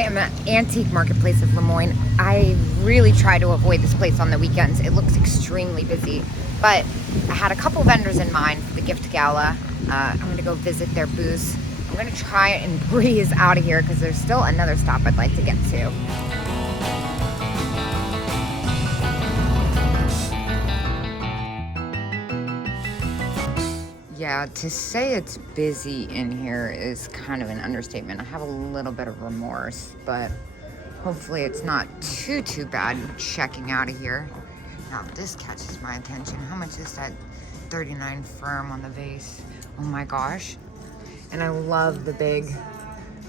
am at Antique Marketplace of Lemoyne. I really try to avoid this place on the weekends. It looks extremely busy, but I had a couple vendors in mind for the gift gala. I'm gonna go visit their booths. I'm gonna try and breeze out of here because there's still another stop I'd like to get to. Yeah, to say it's busy in here is kind of an understatement. I have a little bit of remorse, but hopefully it's not too bad checking out of here. Now this catches my attention. How much is that 39 firm on the vase? Oh my gosh. And I love the big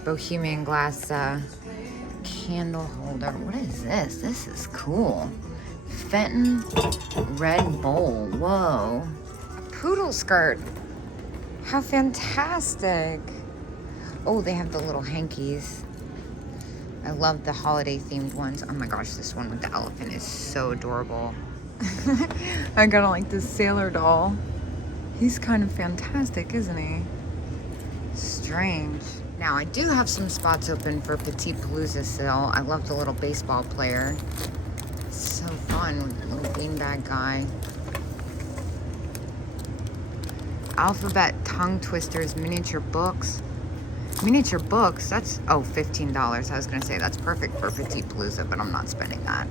bohemian glass candle holder. What is this? This is cool. Fenton red bowl. Whoa. A poodle skirt. How fantastic. Oh, they have the little hankies. I love the holiday themed ones. Oh my gosh, this one with the elephant is so adorable. I gotta like this sailor doll. He's kind of fantastic, isn't he? Strange. Now I do have some spots open for Petit Palooza sale. I love the little baseball player. It's so fun, little beanbag guy. Alphabet tongue twisters, miniature books. Miniature books, that's, oh, $15. I was gonna say that's perfect for Petit Palooza, but I'm not spending that.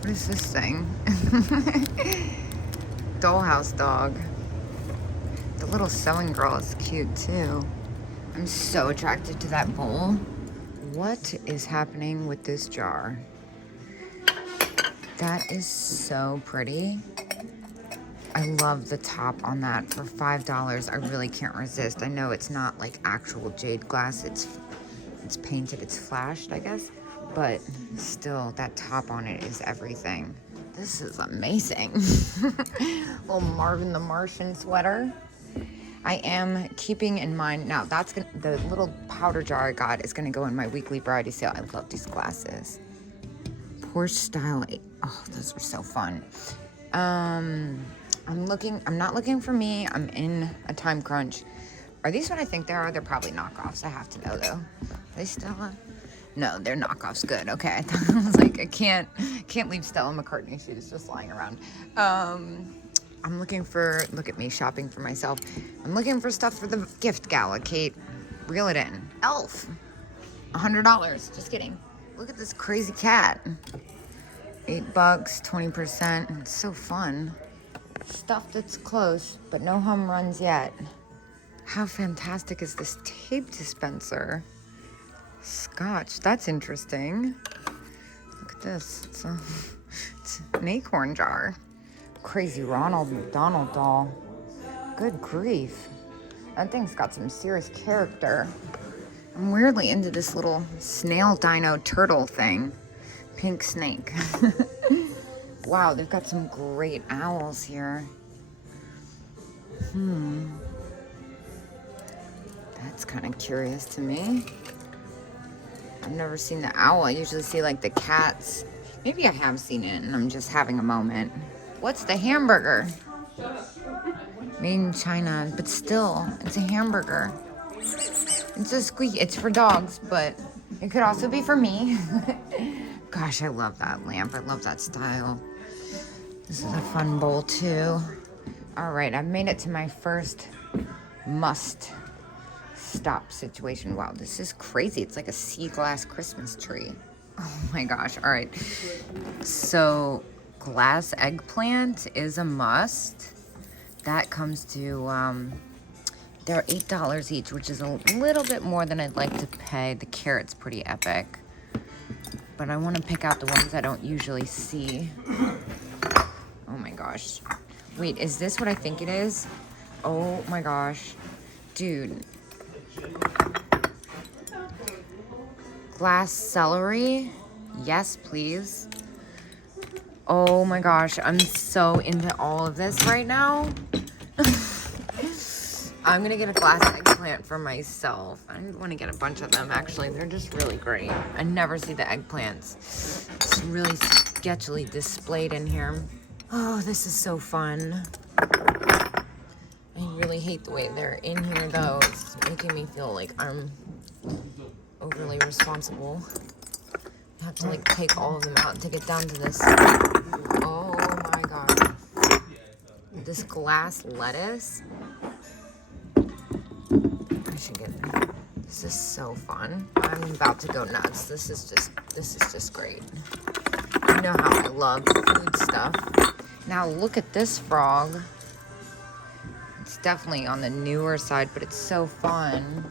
What is this thing? Dollhouse dog. The little sewing girl is cute too. I'm so attracted to that bowl. What is happening with this jar? That is so pretty. I love the top on that for $5. I really can't resist. I know it's not like actual jade glass. It's painted, it's flashed, I guess. But still, that top on it is everything. This is amazing. Little Marvin the Martian sweater. I am keeping in mind, now that's gonna, the little powder jar I got is gonna go in my weekly variety sale. I love these glasses. Porsche style, oh, those are so fun. I'm not looking for me. I'm in a time crunch. Are these what I think they are? They're probably knockoffs. I have to know though. They Stella? No, they're knockoffs. Good. Okay. I thought I was like, I can't leave Stella McCartney shoes just lying around. I'm looking for, look at me shopping for myself. I'm looking for stuff for the gift gala, Kate. Reel it in. Elf. $100. Just kidding. Look at this crazy cat. $8, 20%. It's so fun. Stuff that's close, but no home runs yet. How fantastic is this tape dispenser? Scotch, that's interesting. Look at this. It's an acorn jar. Crazy Ronald McDonald doll. Good grief. That thing's got some serious character. I'm weirdly into this little snail dino turtle thing. Pink snake. Wow, they've got some great owls here. That's kind of curious to me. I've never seen the owl. I usually see like the cats. Maybe I have seen it and I'm just having a moment. What's the hamburger? Made in China, but still, it's a hamburger. It's a squeak. It's for dogs, but it could also be for me. Gosh, I love that lamp. I love that style. This is a fun bowl too. All right, I've made it to my first must stop situation. Wow, this is crazy. It's like a sea glass Christmas tree. Oh my gosh. All right. So glass eggplant is a must. That comes to, they're $8 each, which is a little bit more than I'd like to pay. The carrot's pretty epic. But I want to pick out the ones I don't usually see. Oh my gosh. Wait, is this what I think it is? Oh my gosh. Dude. Glass celery? Yes, please. Oh my gosh. I'm so into all of this right now. I'm gonna get a glass eggplant for myself. I want to get a bunch of them, actually. They're just really great. I never see the eggplants. It's really sketchily displayed in here. Oh, this is so fun. I really hate the way they're in here, though. It's making me feel like I'm... overly responsible. I have to like take all of them out to get down to this. Oh my god. This glass lettuce. I should get that. This is so fun. I'm about to go nuts. This is just great. You know how I love food stuff. Now look at this frog. It's definitely on the newer side, but it's so fun.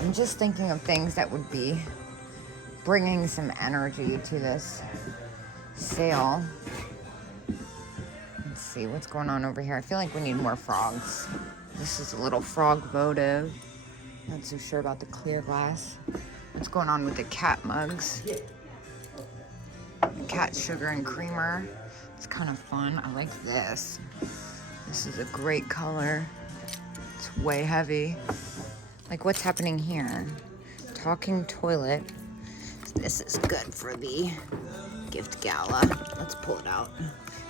I'm just thinking of things that would be bringing some energy to this sale. Let's see what's going on over here. I feel like we need more frogs. This is a little frog votive. Not so sure about the clear glass. What's going on with the cat mugs? The cat sugar and creamer. It's kind of fun. I like this. This is a great color. It's way heavy. Like, what's happening here? Talking toilet. This is good for the gift gala. Let's pull it out.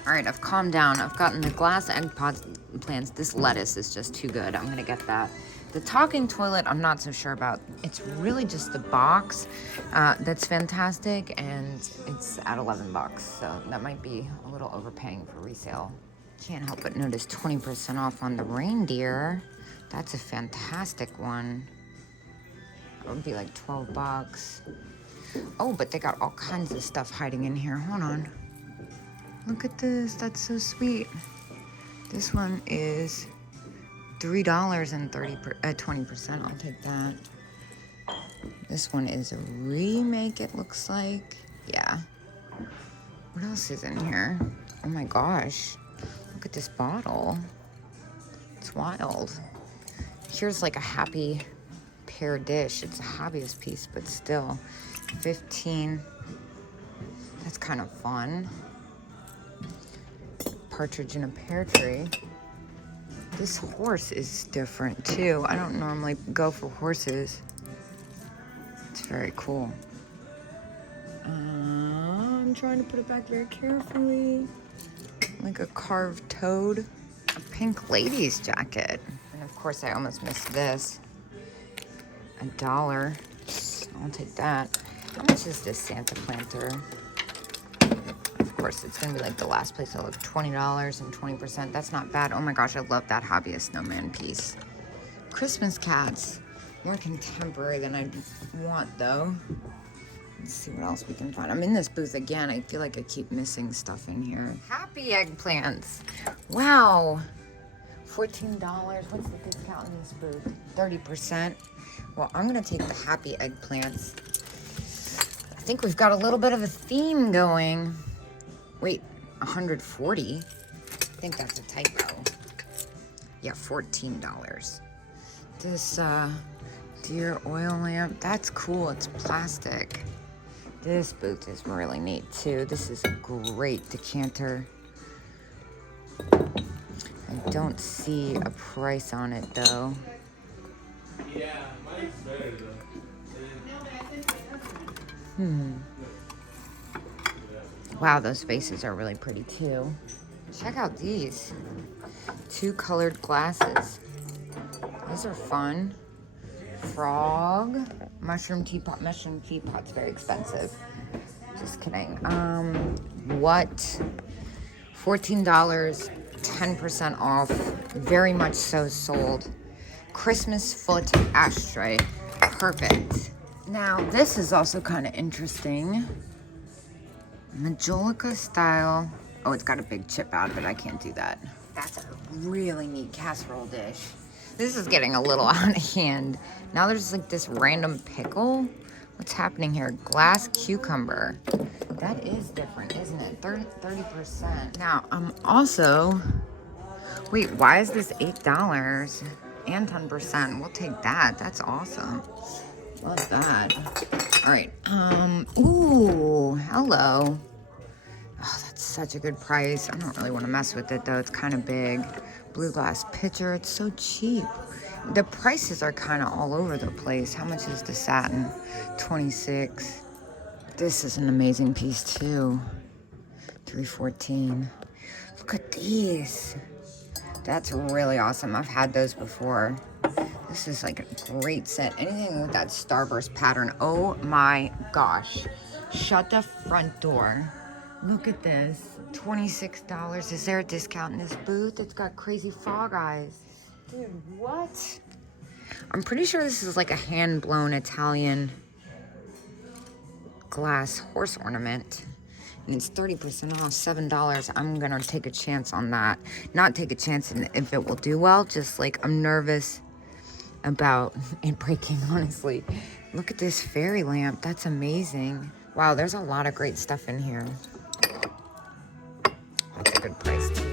All right, I've calmed down. I've gotten the glass eggplant plants. This lettuce is just too good. I'm gonna get that. The talking toilet, I'm not so sure about. It's really just the box that's fantastic, and it's at $11, so that might be a little overpaying for resale. Can't help but notice 20% off on the reindeer. That's a fantastic one. That would be like $12. Oh, but they got all kinds of stuff hiding in here. Hold on. Look at this. That's so sweet. This one is $3 and 20%. I'll take that. This one is a remake, it looks like. Yeah. What else is in here? Oh my gosh. Look at this bottle. It's wild. Here's like a happy pear dish. It's a hobbyist piece, but still. 15. That's kind of fun. Partridge in a pear tree. This horse is different too. I don't normally go for horses. It's very cool. I'm trying to put it back very carefully. Like a carved toad. A pink lady's jacket. And of course I almost missed this. $1. I'll take that. How much is this Santa planter? Of course, it's gonna be like the last place I look. $20 and 20%. That's not bad. Oh my gosh, I love that hobbyist snowman piece. Christmas cats. More contemporary than I'd want though. Let's see what else we can find. I'm in this booth again. I feel like I keep missing stuff in here. Happy eggplants. Wow. $14. What's the discount in this booth? 30%. Well, I'm gonna take the happy eggplants. I think we've got a little bit of a theme going. Wait, 140? I think that's a typo. Yeah, $14. This deer oil lamp, that's cool. It's plastic. This booth is really neat too. This is a great decanter. I don't see a price on it though. Yeah, mine's better though. Wow, those faces are really pretty too. Check out these. 2 colored glasses. These are fun. Frog. Mushroom teapot. Mushroom teapot's very expensive. Just kidding. What? $14, 10% off. Very much so sold. Christmas foot ashtray. Perfect. Now, this is also kind of interesting. Majolica style. Oh, it's got a big chip out of it. I can't do that. That's a really neat casserole dish. This is getting a little out of hand. Now there's like this random pickle. What's happening here? Glass cucumber. That is different, isn't it? 30%. Now, I'm also... Wait, why is this $8 and 10%? We'll take that. That's awesome. Love that. All right. Ooh, hello. Oh, that's such a good price. I don't really want to mess with it though. It's kind of big. Blue glass pitcher. It's so cheap. The prices are kind of all over the place. How much is the satin? $26. This is an amazing piece too. $3.14. Look at these. That's really awesome. I've had those before. This This is like a great set. Anything with that starburst pattern. Oh my gosh. Shut the front door. Look at this. $26. Is there a discount in this booth? It's got crazy frog eyes. Dude, what? I'm pretty sure this is like a hand-blown Italian glass horse ornament. And it's 30% off, $7. I'm gonna take a chance on that. Not take a chance if it will do well, just like I'm nervous about it breaking, honestly. Look at this fairy lamp. That's amazing. Wow, there's a lot of great stuff in here. That's a good price.